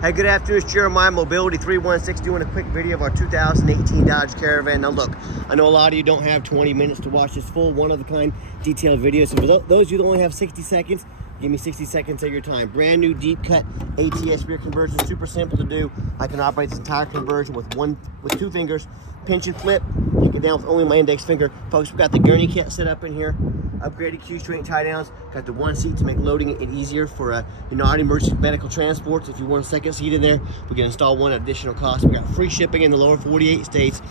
Hey, good afternoon, it's Jeremiah, Mobility 316, doing a quick video of our 2018 Dodge Caravan. Now look, I know a lot of you don't have 20 minutes to watch this full one-of-a-kind detailed video, so for those of you that only have 60 seconds, give me 60 seconds of your time. Brand new deep cut ATS rear conversion, super simple to do. I can operate this entire conversion with two fingers, pinch and flip. You get down with only my index finger. Folks, we've got the Gurney kit set up in here. Upgraded Q-straight tie downs. Got the one seat to make loading it easier for non-emergency medical transports. If you want a second seat in there, we can install one at additional cost. We got free shipping in the lower 48 states.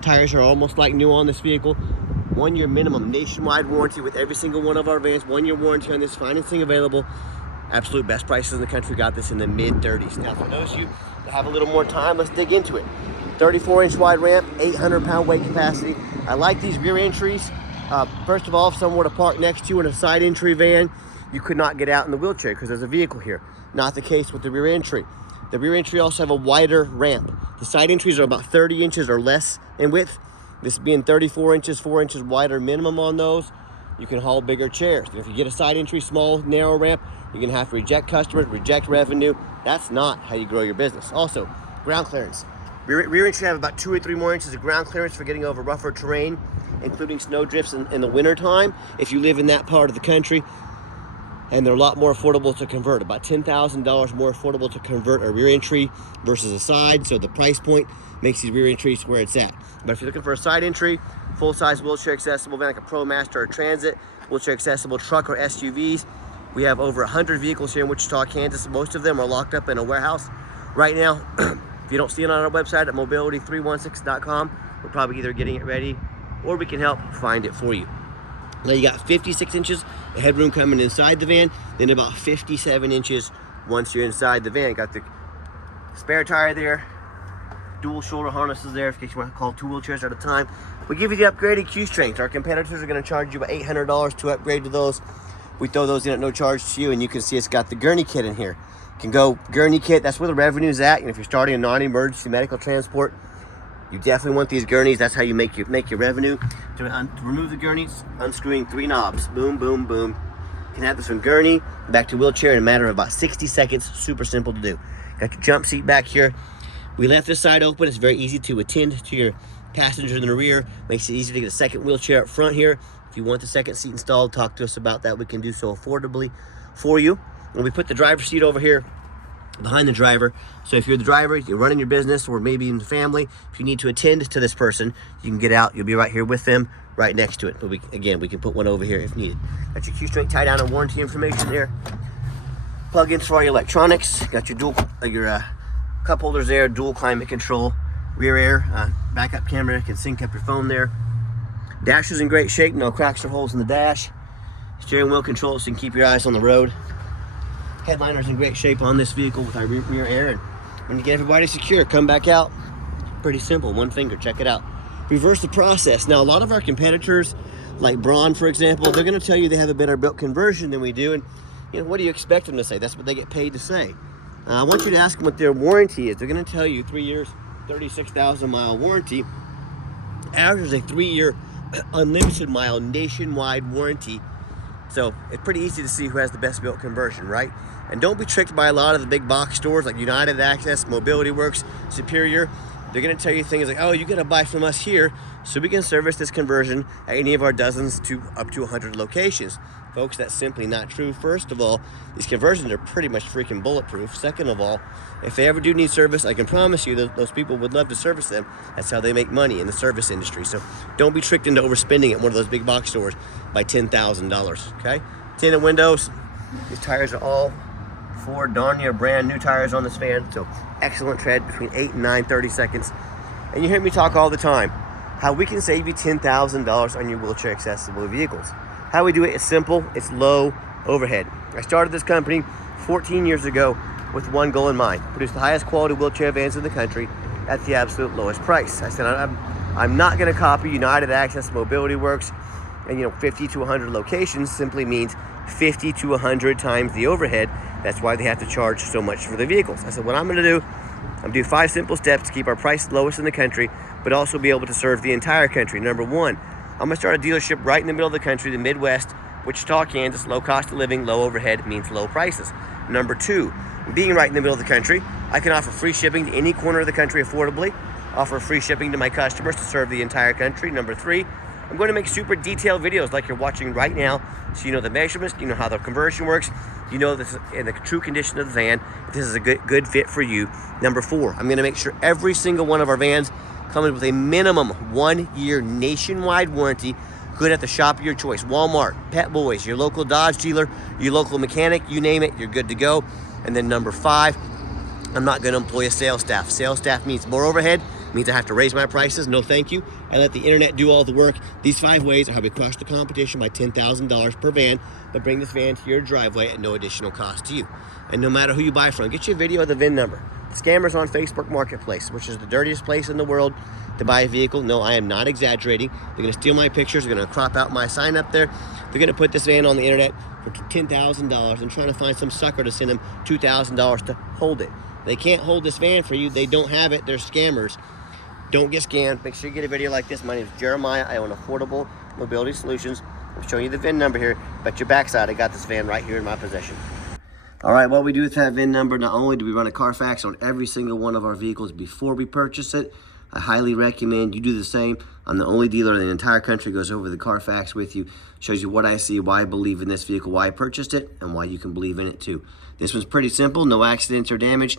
Tires are almost like new on this vehicle. 1 year minimum nationwide warranty with every single one of our vans. 1 year warranty on this, financing available. Absolute best prices in the country. Got this in the mid-30s. Now for those of you that have a little more time, let's dig into it. 34-inch wide ramp, 800-pound weight capacity. I like these rear entries. First of all, if someone were to park next to you in a side entry van, you could not get out in the wheelchair because there's a vehicle here. Not the case with the rear entry. The rear entry also have a wider ramp. The side entries are about 30 inches or less in width. This being 34 inches, 4 inches wider minimum on those, you can haul bigger chairs. If you get a side entry, small, narrow ramp, you're gonna have to reject customers, reject revenue. That's not how you grow your business. Also, ground clearance. Rear entry have about 2 or 3 more inches of ground clearance for getting over rougher terrain, including snow drifts in the winter time. If you live in that part of the country, and they're a lot more affordable to convert, about $10,000 more affordable to convert a rear entry versus a side. So the price point makes these rear entries where it's at. But if you're looking for a side entry, full-size wheelchair accessible van like a ProMaster or Transit, wheelchair accessible truck or SUVs, we have over 100 vehicles here in Wichita, Kansas. Most of them are locked up in a warehouse right now. If you don't see it on our website at mobility316.com, we're probably either getting it ready or we can help find it for you. Now you got 56 inches of headroom coming inside the van, then about 57 inches once you're inside the van. Got the spare tire there, dual shoulder harnesses there in case you want to call 2 wheelchairs at a time. We give you the upgraded Q-strength. Our competitors are going to charge you about $800 to upgrade to those. We throw those in at no charge to you, and you can see it's got the Gurney kit in here. You can go Gurney kit, that's where the revenue's at. And if you're starting a non-emergency medical transport, you definitely want these gurneys. That's how you make your revenue. To remove the gurneys, unscrewing 3 knobs. Boom, boom, boom. You can have this from Gurney back to wheelchair in a matter of about 60 seconds. Super simple to do. Got your jump seat back here. We left this side open. It's very easy to attend to your passengers in the rear. Makes it easy to get a second wheelchair up front here. If you want the second seat installed, talk to us about that. We can do so affordably for you. And we put the driver's seat over here behind the driver. So if you're the driver, you're running your business, or maybe in the family, if you need to attend to this person, you can get out. You'll be right here with them, right next to it. But we can put one over here if needed. Got your Q-strength tie down and warranty information there. Plug-ins for all your electronics. Got your cup holders there, dual climate control, rear air, backup camera, can sync up your phone there. Dash is in great shape, no cracks or holes in the dash. Steering wheel controls so you can keep your eyes on the road. Headliner's in great shape on this vehicle with our rear air. And when you get everybody secure, come back out. Pretty simple, 1 finger, check it out. Reverse the process. Now, a lot of our competitors, like Braun, for example, they're gonna tell you they have a better built conversion than we do. And what do you expect them to say? That's what they get paid to say. I want you to ask them what their warranty is. They're gonna tell you 3 years, 36,000 mile warranty. Ours is a 3-year unlimited mile nationwide warranty. So it's pretty easy to see who has the best built conversion, right? And don't be tricked by a lot of the big box stores like United Access, Mobility Works, Superior. They're gonna tell you things like, oh, you gotta buy from us here so we can service this conversion at any of our dozens to up to 100 locations. Folks, that's simply not true. First of all, these conversions are pretty much freaking bulletproof. Second of all, if they ever do need service, I can promise you that those people would love to service them. That's how they make money in the service industry. So don't be tricked into overspending at one of those big box stores by $10,000, okay? Tinted windows. These tires are all 4 darn near brand new tires on this van. So excellent tread between 8 and 9, 30 seconds. And you hear me talk all the time, how we can save you $10,000 on your wheelchair accessible vehicles. How we do it is simple, it's low overhead. I started this company 14 years ago with one goal in mind: produce the highest quality wheelchair vans in the country at the absolute lowest price. I said, I'm not gonna copy United Access, Mobility Works, and 50 to 100 locations simply means 50 to 100 times the overhead. That's why they have to charge so much for the vehicles. I said, what I'm gonna do, I'm gonna do 5 simple steps to keep our price lowest in the country, but also be able to serve the entire country. Number 1, I'm gonna start a dealership right in the middle of the country, the Midwest, Wichita, Kansas. Low cost of living, low overhead means low prices. Number 2, being right in the middle of the country, I can offer free shipping to any corner of the country affordably, offer free shipping to my customers to serve the entire country. Number 3, I'm going to make super detailed videos like you're watching right now, so you know the measurements, you know how the conversion works, you know this in the true condition of the van, if this is a good fit for you. Number 4, I'm going to make sure every single one of our vans comes with a minimum 1-year nationwide warranty, good at the shop of your choice. Walmart, Pet Boys, your local Dodge dealer, your local mechanic, you name it, you're good to go. And then number 5, I'm not going to employ a sales staff. Sales staff means more overhead, means I have to raise my prices. No thank you. I let the internet do all the work. These 5 ways are how we crush the competition by $10,000 per van, but bring this van to your driveway at no additional cost to you. And no matter who you buy from, get you a video of the VIN number. The scammers on Facebook Marketplace, which is the dirtiest place in the world to buy a vehicle. No, I am not exaggerating. They're going to steal my pictures. They're going to crop out my sign up there. They're going to put this van on the internet for $10,000 and trying to find some sucker to send them $2,000 to hold it. They can't hold this van for you. They don't have it. They're scammers. Don't get scammed. Make sure you get a video like this. My name is Jeremiah. I own Affordable Mobility Solutions. I'm showing you the VIN number here. Bet your backside I got this van right here in my possession. All right, what we do with that VIN number, not only do we run a Carfax on every single one of our vehicles before we purchase it, I highly recommend you do the same. I'm the only dealer in the entire country goes over the Carfax with you, shows you what I see, why I believe in this vehicle, why I purchased it, and why you can believe in it too. This one's pretty simple, no accidents or damage.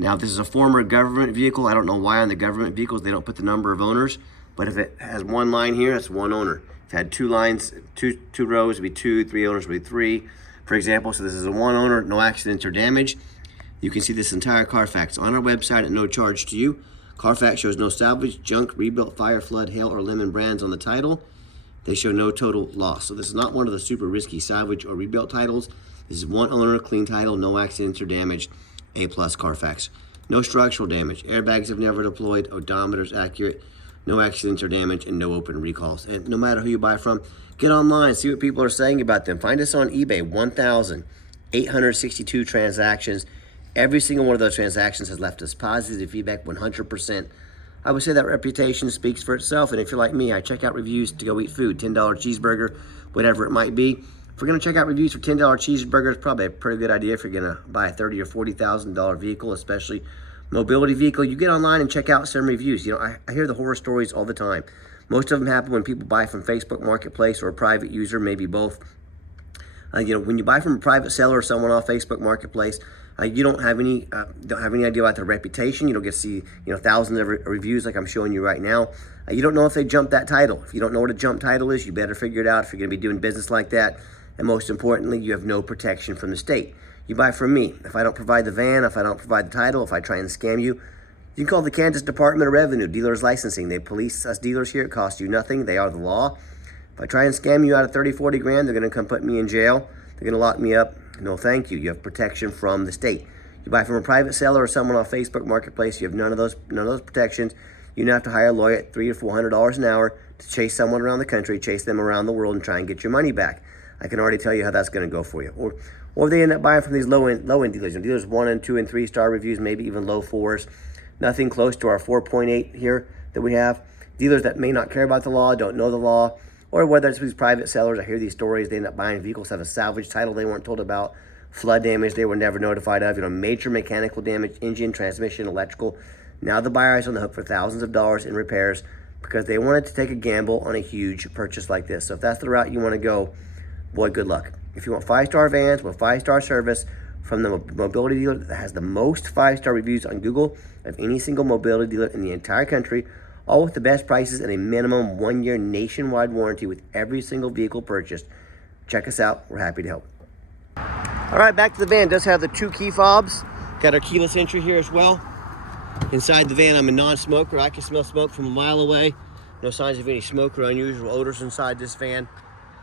Now, if this is a former government vehicle, I don't know why on the government vehicles they don't put the number of owners, but if it has one line here, that's one owner. If it had 2 lines, two rows, it'd be 2, 3 owners would be 3, for example. So this is a 1 owner, no accidents or damage. You can see this entire Carfax on our website at no charge to you. Carfax shows no salvage, junk, rebuilt, fire, flood, hail, or lemon brands on the title. They show no total loss. So this is not one of the super risky salvage or rebuilt titles. This is 1 owner, clean title, no accidents or damage, A+ Carfax. No structural damage. Airbags have never deployed. Odometer's accurate. No accidents or damage, and no open recalls. And no matter who you buy from, get online, see what people are saying about them. Find us on eBay. 1,862 transactions. Every single one of those transactions has left us positive feedback, 100%. I would say that reputation speaks for itself. And if you're like me, I check out reviews to go eat food, $10 cheeseburger, whatever it might be. If we're going to check out reviews for $10 cheeseburgers, it's probably a pretty good idea if you're going to buy a $30,000 or $40,000 vehicle, especially mobility vehicle. You get online and check out some reviews. You know, I hear the horror stories all the time. Most of them happen when people buy from Facebook Marketplace or a private user, maybe both. You know, when you buy from a private seller or someone off Facebook Marketplace, you don't have any idea about their reputation. You don't get to see, you know, thousands of reviews like I'm showing you right now. You don't know if they jumped that title. If you don't know what a jump title is, you better figure it out if you're going to be doing business like that. And most importantly, you have no protection from the state. You buy from me. If I don't provide the van, if I don't provide the title, if I try and scam you, you can call the Kansas Department of Revenue, dealers licensing. They police us dealers here. It costs you nothing. They are the law. If I try and scam you out of 30, 40 grand, they're going to come put me in jail. They're going to lock me up. No, thank you. You have protection from the state. You buy from a private seller or someone off Facebook Marketplace, you have none of those protections. You don't have to hire a lawyer at $300 or $400 an hour to chase someone around the country, chase them around the world, and try and get your money back. I can already tell you how that's going to go for you. Or they end up buying from these low-end dealers. And dealers 1 and 2 and 3 star reviews, maybe even low 4s. Nothing close to our 4.8 here that we have. Dealers that may not care about the law, don't know the law, or whether it's these private sellers. I hear these stories. They end up buying vehicles that have a salvage title they weren't told about, flood damage they were never notified of, you know, major mechanical damage, engine, transmission, electrical. Now the buyer is on the hook for thousands of dollars in repairs because they wanted to take a gamble on a huge purchase like this. So if that's the route you want to go, boy, good luck. If you want 5-star vans with 5-star service from the mobility dealer that has the most 5-star reviews on Google of any single mobility dealer in the entire country, all with the best prices and a minimum 1-year nationwide warranty with every single vehicle purchased, check us out. We're happy to help. All right, back to the van. It does have the 2 key fobs. Got our keyless entry here as well. Inside the van, I'm a non-smoker. I can smell smoke from a mile away. No signs of any smoke or unusual odors inside this van.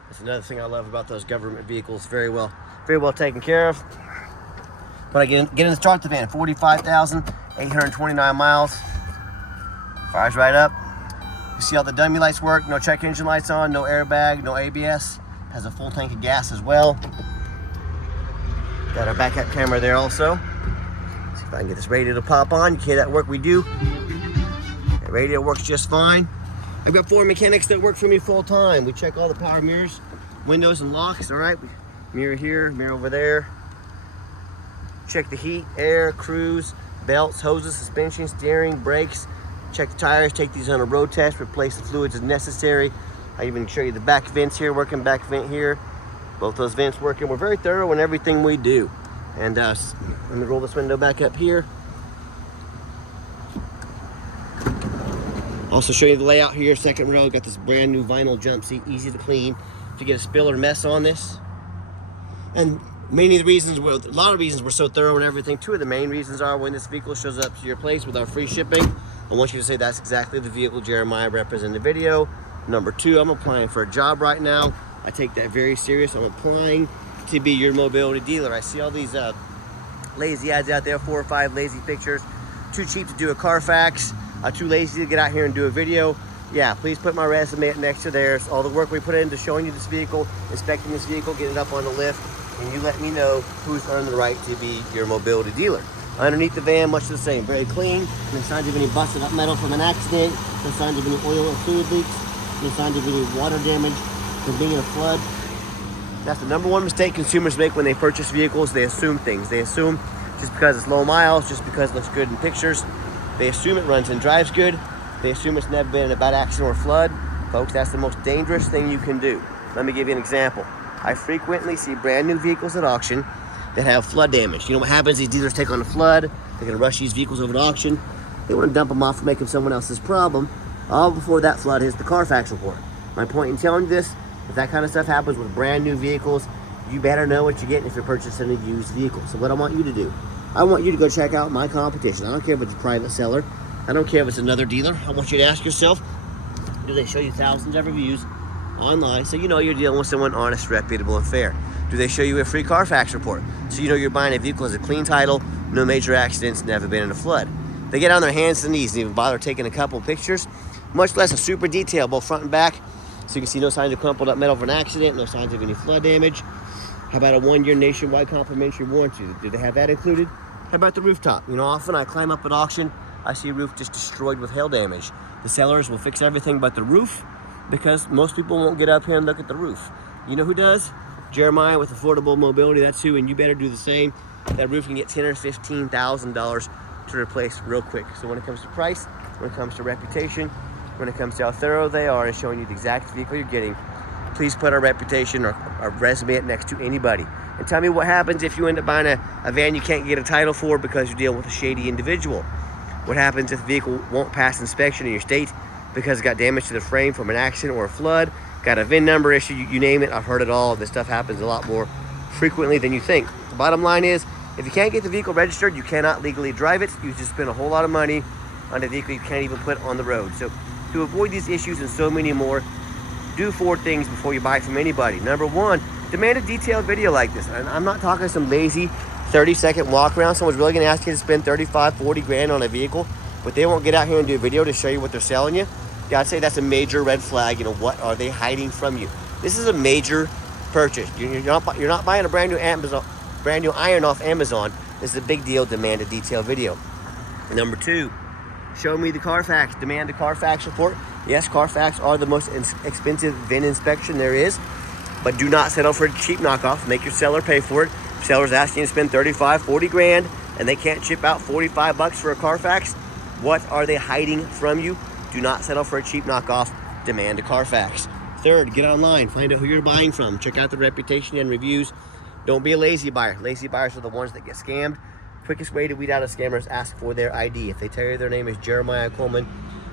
That's another thing I love about those government vehicles. Very well taken care of. But I get in the start the van, 45,829 miles. Fires right up. You see all the dummy lights work. No check engine lights on, no airbag, no ABS. Has a full tank of gas as well. Got our backup camera there also. See if I can get this radio to pop on. You can hear that work, we do. The radio works just fine. I've got 4 mechanics that work for me full time. We check all the power mirrors, windows, and locks, all right? Mirror here, mirror over there. Check the heat, air, cruise, belts, hoses, suspension, steering, brakes. Check the tires, take these on a road test, replace the fluids as necessary. I even show you the back vents here, working back vent here. Both those vents working. We're very thorough in everything we do. And let me roll this window back up here. Also show you the layout here, second row. Got this brand new vinyl jump seat, easy to clean. If you get a spill or mess on this. And many of the reasons, well, a lot of reasons we're so thorough and everything. Two of the main reasons are when this vehicle shows up to your place with our free shipping, I want you to say that's exactly the vehicle Jeremiah represents in the video. Number two, I'm applying for a job right now. I take that very serious. I'm applying to be your mobility dealer. I see all these lazy ads out there, 4 or 5 lazy pictures. Too cheap to do a Carfax, too lazy to get out here and do a video. Yeah, please put my resume next to theirs. All the work we put into showing you this vehicle, inspecting this vehicle, getting it up on the lift, and you let me know who's earned the right to be your mobility dealer. Underneath the van, much the same, very clean. No signs of any busted up metal from an accident, no signs of any oil or fluid leaks, no signs of any water damage from being in a flood. That's the number one mistake consumers make when they purchase vehicles. They assume things. They assume just because it's low miles, just because it looks good in pictures, they assume it runs and drives good. They assume it's never been in a bad accident or flood. Folks, that's the most dangerous thing you can do. Let me give you an example. I frequently see brand new vehicles at auction that have flood damage. You know what happens? These dealers take on a flood. They're gonna rush these vehicles over to auction. They wanna dump them off and make them someone else's problem, all before that flood hits the Carfax report. My point in telling you this, if that kind of stuff happens with brand new vehicles, you better know what you're getting if you're purchasing a used vehicle. So what I want you to do, I want you to go check out my competition. I don't care if it's a private seller. I don't care if it's another dealer. I want you to ask yourself, do they show you thousands of reviews online so you know you're dealing with someone honest, reputable, and fair? Do they show you a free Carfax report so you know you're buying a vehicle as a clean title, no major accidents, never been in a flood? They get on their hands and knees and even bother taking a couple pictures, much less a super detail, both front and back, so you can see no signs of crumpled up metal of an accident, no signs of any flood damage. How about a 1-year nationwide complimentary warranty? Do they have that included? How about the rooftop? You know, often I climb up at auction, I see a roof just destroyed with hail damage. The sellers will fix everything but the roof because most people won't get up here and look at the roof. You know who does? Jeremiah with Affordable Mobility, that's who, and you better do the same. That roof can get $10,000 or $15,000 to replace real quick. So when it comes to price, when it comes to reputation, when it comes to how thorough they are and showing you the exact vehicle you're getting, please put our reputation or our resume next to anybody. And tell me what happens if you end up buying a van you can't get a title for because you're dealing with a shady individual. What happens if the vehicle won't pass inspection in your state because it got damage to the frame from an accident or a flood, got a VIN number issue, you name it, I've heard it all. This stuff happens a lot more frequently than you think. The bottom line is, if you can't get the vehicle registered, you cannot legally drive it. You just spend a whole lot of money on a vehicle you can't even put on the road. So to avoid these issues and so many more, do 4 things before you buy from anybody. Number 1, demand a detailed video like this. And I'm not talking some lazy 30-second walk around. Someone's really gonna ask you to spend 35, 40 grand on a vehicle, but they won't get out here and do a video to show you what they're selling you. Yeah, I'd say that's a major red flag. You know, what are they hiding from you? This is a major purchase. You're not buying a brand new iron off Amazon. This is a big deal. Demand a detailed video. Number 2, show me the Carfax. Demand a Carfax report. Yes, Carfax are the most expensive VIN inspection there is, but do not settle for a cheap knockoff. Make your seller pay for it. If seller's asking you to spend 35, 40 grand and they can't chip out 45 bucks for a Carfax, what are they hiding from you? Do not settle for a cheap knockoff. Demand a Carfax. 3rd, get online. Find out who you're buying from. Check out the reputation and reviews. Don't be a lazy buyer. Lazy buyers are the ones that get scammed. Quickest way to weed out a scammer is ask for their ID. If they tell you their name is Jeremiah Coleman,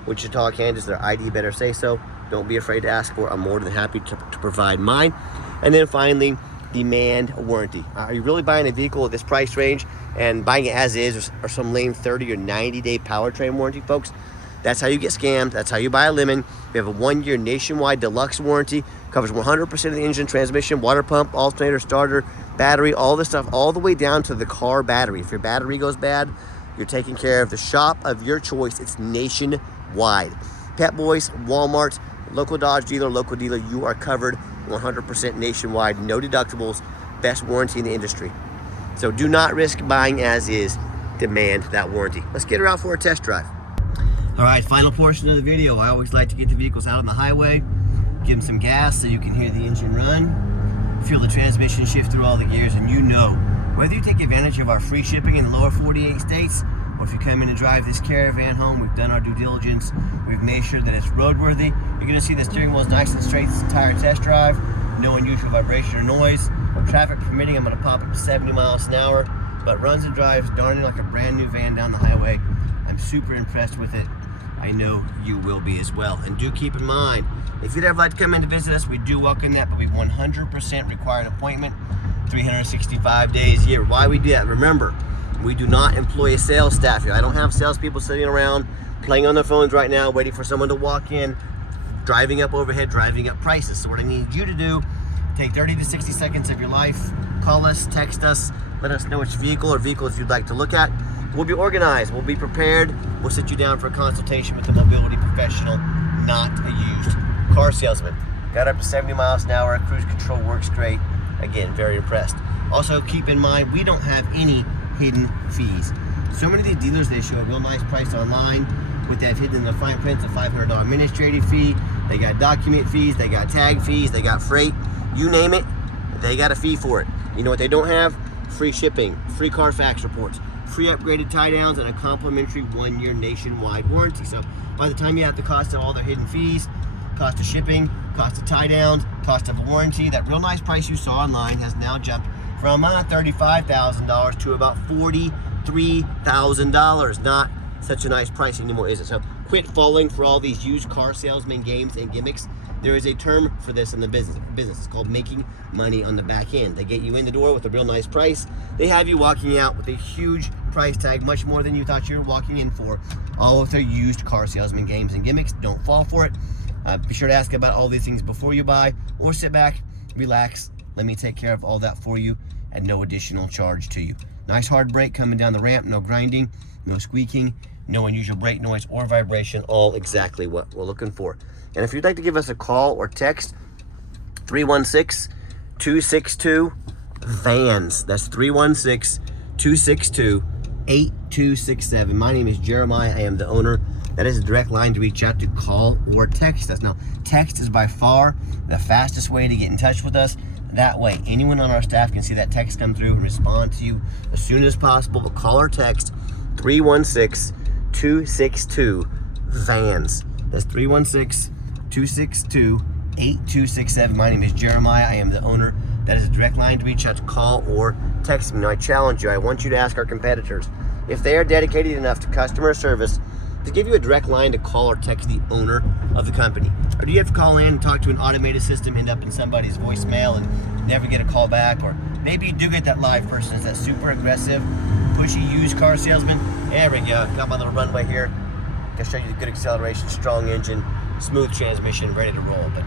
Wichita, Kansas, their ID better say so. Don't be afraid to ask for it. I'm more than happy to provide mine. And then finally, demand a warranty. Are you really buying a vehicle at this price range and buying it as is, or some lame 30 or 90-day powertrain warranty, folks? That's how you get scammed. That's how you buy a lemon. We have a 1-year nationwide deluxe warranty. Covers 100% of the engine, transmission, water pump, alternator, starter, battery, all this stuff, all the way down to the car battery. If your battery goes bad, you're taking care of the shop of your choice. It's nationwide. Pep Boys, Walmart, local Dodge dealer, local dealer, you are covered 100% nationwide. No deductibles. Best warranty in the industry. So do not risk buying as is. Demand that warranty. Let's get her out for a test drive. All right, final portion of the video. I always like to get the vehicles out on the highway, give them some gas so you can hear the engine run, feel the transmission shift through all the gears, and you know Whether you take advantage of our free shipping in the lower 48 states, or if you come in and drive this Caravan home, we've done our due diligence. We've made sure that it's roadworthy. You're going to see the steering wheel is nice and straight this entire test drive. No unusual vibration or noise. Traffic permitting, I'm going to pop it to 70 miles an hour, but runs and drives darn near like a brand new van down the highway. I'm super impressed with it. I know you will be as well. And do keep in mind, if you'd ever like to come in to visit us, we do welcome that, but we 100% require an appointment, 365 days a year. Why we do that? Remember, we do not employ a sales staff here. I don't have salespeople sitting around playing on their phones right now, waiting for someone to walk in, driving up overhead, driving up prices. So what I need you to do, take 30 to 60 seconds of your life, call us, text us, let us know which vehicle or vehicles you'd like to look at. We'll be organized, we'll be prepared, we'll sit you down for a consultation with a mobility professional, not a used car salesman. Got up to 70 miles an hour, cruise control works great. Again, very impressed. Also keep in mind, we don't have any hidden fees. So many of these dealers, they show a real nice price online with that hidden in the fine print, the $500 administrative fee. They got document fees, they got tag fees, they got freight, you name it, they got a fee for it. You know what they don't have? Free shipping, free Carfax reports, free upgraded tie downs, and a complimentary 1-year nationwide warranty. So by the time you have the cost of all their hidden fees, cost of shipping, cost of tie downs, cost of a warranty, that real nice price you saw online has now jumped from $35,000 to about $43,000. Not such a nice price anymore, is it? So quit falling for all these used car salesman games and gimmicks. There is a term for this in the business. It's called making money on the back end. They get you in the door with a real nice price. They have you walking out with a huge price tag, much more than you thought you were walking in for. All of their used car salesman games and gimmicks. Don't fall for it. Be sure to ask about all these things before you buy, or sit back, relax. Let me take care of all that for you at no additional charge to you. Nice hard brake coming down the ramp, no grinding, no squeaking, no unusual brake noise or vibration, all exactly what we're looking for. And if you'd like to give us a call or text, 316-262-VANS. That's 316-262-8267. My name is Jeremiah. I am the owner. That is a direct line to reach out to, call or text us. Now, text is by far the fastest way to get in touch with us. That way, anyone on our staff can see that text come through and respond to you as soon as possible. But call or text 316-262-VANS. That's 316-262-8267. My name is Jeremiah. I am the owner. That is a direct line to reach out to, call or text me. Now, I challenge you. I want you to ask our competitors if they are dedicated enough to customer service to give you a direct line to call or text the owner of the company. Or do you have to call in and talk to an automated system, end up in somebody's voicemail and never get a call back? Or maybe you do get that live person, is that super aggressive, pushy used car salesman. There we go, got my little runway here. Can show you the good acceleration, strong engine, smooth transmission, ready to roll. But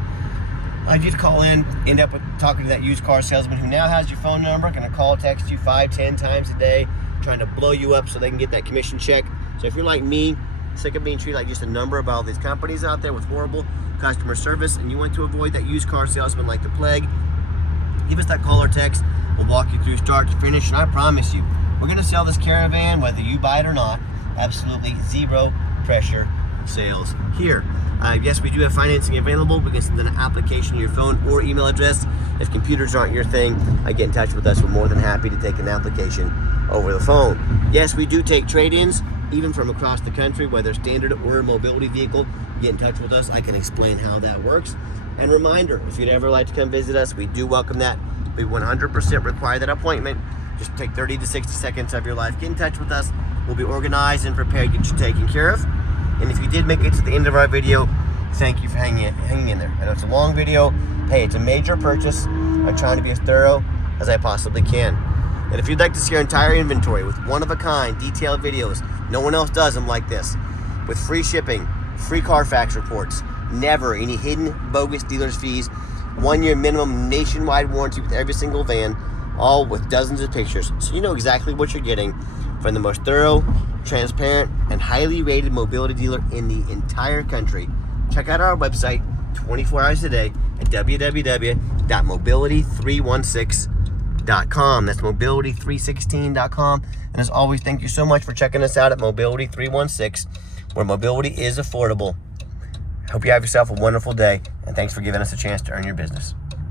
I need to call in, end up with talking to that used car salesman who now has your phone number, gonna call, text you 5-10 times a day, trying to blow you up so they can get that commission check. So if you're like me, sick of being treated like just a number by all these companies out there with horrible customer service, and you want to avoid that used car salesman like the plague, give us that call or text. We'll walk you through start to finish, and I promise you, we're going to sell this Caravan whether you buy it or not. Absolutely zero pressure sales here. Yes, we do have financing available. We can send an application to your phone or email address. If computers aren't your thing, get in touch with us. We're more than happy to take an application over the phone. Yes, we do take trade-ins, even from across the country, whether standard or mobility vehicle. Get in touch with us. I can explain how that works. And reminder, if you'd ever like to come visit us, we do welcome that. We 100% require that appointment. Just take 30 to 60 seconds of your life. Get in touch with us. We'll be organized and prepared to get you taken care of. And if you did make it to the end of our video, thank you for hanging in there. I know it's a long video. Hey, it's a major purchase. I'm trying to be as thorough as I possibly can. And if you'd like to see our entire inventory with one-of-a-kind detailed videos, no one else does them like this, with free shipping, free Carfax reports, never any hidden bogus dealer's fees, 1-year minimum nationwide warranty with every single van, all with dozens of pictures, so you know exactly what you're getting from the most thorough, transparent, and highly rated mobility dealer in the entire country. Check out our website 24 hours a day at www.mobility316.com. That's mobility316.com. And as always, thank you so much for checking us out at Mobility 316, where mobility is affordable. Hope you have yourself a wonderful day, and thanks for giving us a chance to earn your business.